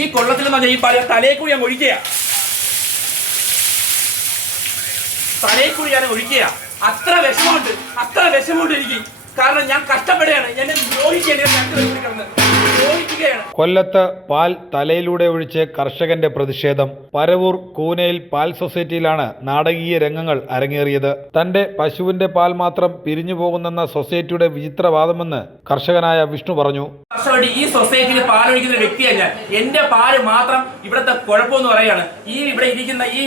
ഈ കൊള്ളത്തിൽ നിന്ന് ഈ പാല് തലയെക്കൂടി ഞാൻ ഒഴിക്കുക, തലയെക്കൂടി ഞാൻ ഒഴിക്കുക. അത്ര വിഷമമുണ്ട് എനിക്ക്. കാരണം ഞാൻ കഷ്ടപ്പെടുകയാണ്, എന്നെ ദ്രോഹിക്കുകയാണ്. കൊല്ലത്ത് പാൽ തലയിലൂടെ ഒഴിച്ച് കർഷകന്റെ പ്രതിഷേധം. പരവൂർ കൂനയിൽ പാൽ സൊസൈറ്റിയിലാണ് നാടകീയ രംഗങ്ങൾ അരങ്ങേറിയത്. തന്റെ പശുവിന്റെ പാൽ മാത്രം പിരിഞ്ഞു പോകുന്നെന്ന സൊസൈറ്റിയുടെ വിചിത്രവാദമെന്ന് കർഷകനായ വിഷ്ണു പറഞ്ഞു. ഈ സൊസൈറ്റിയിൽ പാലൊഴിക്കുന്ന വ്യക്തിയാണ് ഞാൻ. എന്റെ പാല് മാത്രം ഇവിടുത്തെ കുഴപ്പമെന്ന് പറയാണ്. ഇവിടെ ഇരിക്കുന്ന ഈ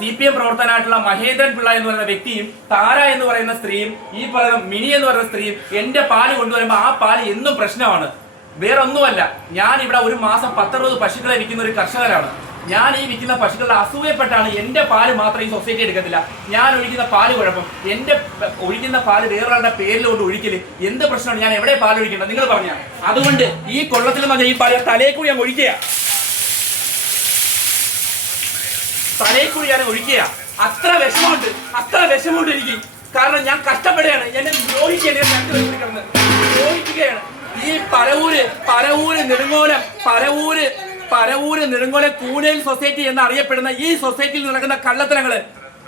CPM പ്രവർത്തനായിട്ടുള്ള മഹേന്ദ്രൻ പിള്ള എന്ന് പറയുന്ന വ്യക്തിയും താര എന്ന് പറയുന്ന സ്ത്രീയും ഈ പറയുന്ന മിനി എന്ന് പറയുന്ന സ്ത്രീയും എന്റെ പാല് കൊണ്ടുവരുമ്പോൾ ആ പാല് എന്നും പ്രശ്നമാണ്. വേറൊന്നുമല്ല, ഞാൻ ഇവിടെ ഒരു മാസം 10-60 പശുക്കളെ വിൽക്കുന്ന ഒരു കർഷകനാണ്. ഞാൻ ഈ വിൽക്കുന്ന പശുക്കളുടെ അസൂയപ്പെട്ടാണ് എന്റെ പാല് മാത്രം ഈ സൊസൈറ്റി എടുക്കത്തില്ല. ഞാൻ ഒഴിക്കുന്ന പാല് കുഴപ്പം, എന്റെ ഒഴിക്കുന്ന പാല് വേറൊരാളുടെ പേരിലോട്ട് ഒഴിക്കല് എന്ത് പ്രശ്നമാണ്? ഞാൻ എവിടെ പാൽ ഒഴിക്കേണ്ടത് നിങ്ങൾ പറഞ്ഞാൽ. അതുകൊണ്ട് ഈ കൊള്ളത്തിൽ നിന്ന് ഈ പാല് തലയെക്കൂടി ഞാൻ ഒഴിക്കുക, തലയെക്കൂടി ഞാൻ ഒഴിക്കുക. അത്ര വിഷമമുണ്ട് എനിക്ക്. കാരണം ഞാൻ കഷ്ടപ്പെടുകയാണ്, എന്നെ ദ്രോഹിക്കുകയാണ്. ഈ പരവൂര് നെടുങ്ങോലം കൂനയിൽ സൊസൈറ്റി എന്നറിയപ്പെടുന്ന ഈ സൊസൈറ്റിയിൽ നടക്കുന്ന കള്ളത്തരങ്ങള്,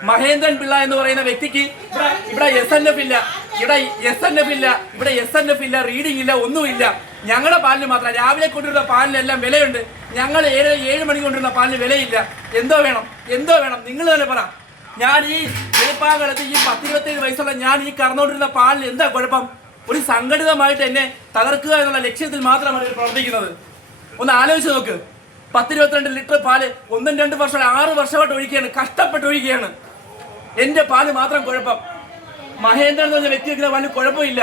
മഹേന്ദ്രൻ പിള്ള എന്ന് പറയുന്ന വ്യക്തിക്ക് ഇവിടെ SNF ഇല്ല, റീഡിംഗ് ഇല്ല, ഒന്നുമില്ല. ഞങ്ങളുടെ പാലിന് മാത്രം രാവിലെ കൊണ്ടുവരുന്ന പാലിനെല്ലാം വിലയുണ്ട്. ഞങ്ങൾ 7 മണിക്ക് കൊണ്ടുവരുന്ന പാലിന് വിലയില്ല. എന്തോ വേണം? നിങ്ങൾ തന്നെ പറ. ഞാൻ ഈ വെളുപ്പാകാലത്ത് ഈ 10-27 വയസ്സുള്ള ഞാൻ ഈ കറന്നുകൊണ്ടിരുന്ന പാലിന് എന്താ കുഴപ്പം? ഒരു സംഘടിതമായിട്ട് എന്നെ തകർക്കുക എന്നുള്ള ലക്ഷ്യത്തിൽ മാത്രമാണ് ഇവർ പ്രവർത്തിക്കുന്നത്. ഒന്ന് ആലോചിച്ച് നോക്ക്. 10-22 ലിറ്റർ പാല് 1-2 വർഷം 6 വർഷമായിട്ട് ഒഴിക്കുകയാണ്, കഷ്ടപ്പെട്ട് ഒഴിക്കുകയാണ്. എന്റെ പാല് മാത്രം കുഴപ്പം. മഹേന്ദ്രൻ എന്ന് പറഞ്ഞ വ്യക്തി വെക്കുന്ന പാലിന് കുഴപ്പമില്ല.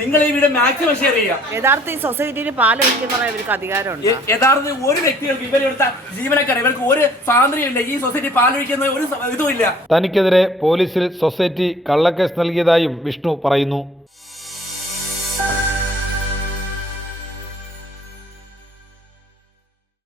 നിങ്ങൾ ഈ വീഡിയോ മാക്സിമം ഷെയർ ചെയ്യുക. യഥാർത്ഥ ഈ സൊസൈറ്റിയിൽ പാൽ ഒഴിക്കുന്ന ഇവർക്ക് അധികാരമുണ്ട്. യഥാർത്ഥത്തിൽ ഒരു വ്യക്തികൾക്ക് ഇവരെടുത്ത ജീവനക്കാർ ഇവർക്ക് ഒരു സ്വാതന്ത്ര്യമില്ല. ഈ സൊസൈറ്റി പാലൊഴിക്കുന്ന ഒരു ഇതുമില്ല. തനിക്കെതിരെ പോലീസിൽ സൊസൈറ്റി കള്ളക്കേസ് നൽകിയതായും വിഷ്ണു പറയുന്നു.